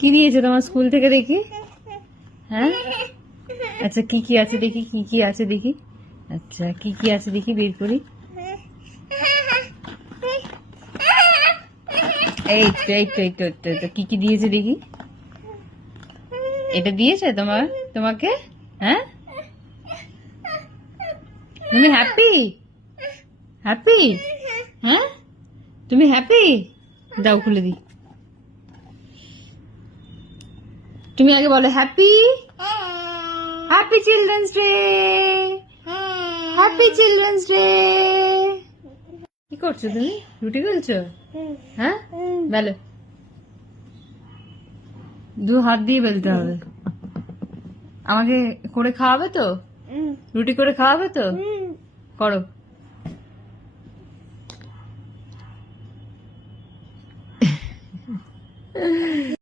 কি দিয়েছে তোমার স্কুল থেকে দেখি? হ্যাঁ, আচ্ছা কি কি আছে দেখি, কি কি আছে দেখি। আচ্ছা কি কি আছে দেখি, বের করি। এই তো এই তো এই তো এই তো, এই তো। কি কি দিয়েছে দেখি? এটা দিয়েছে তোমাকে? হ্যাঁ, তুমি হ্যাপি? হ্যাপি? হ্যাঁ, তুমি হ্যাপি? দাও খুলে দি। তুমি আগে বলো happy. Happy children's day, happy children's day. কি করছো তুমি? রুটি বেলছো? হ্যাঁ, বেলো। দু হাত দিয়ে বেলতে হবে। আমাকে করে খাওয়াবে তো? রুটি করে খাওয়াবে তো? করো।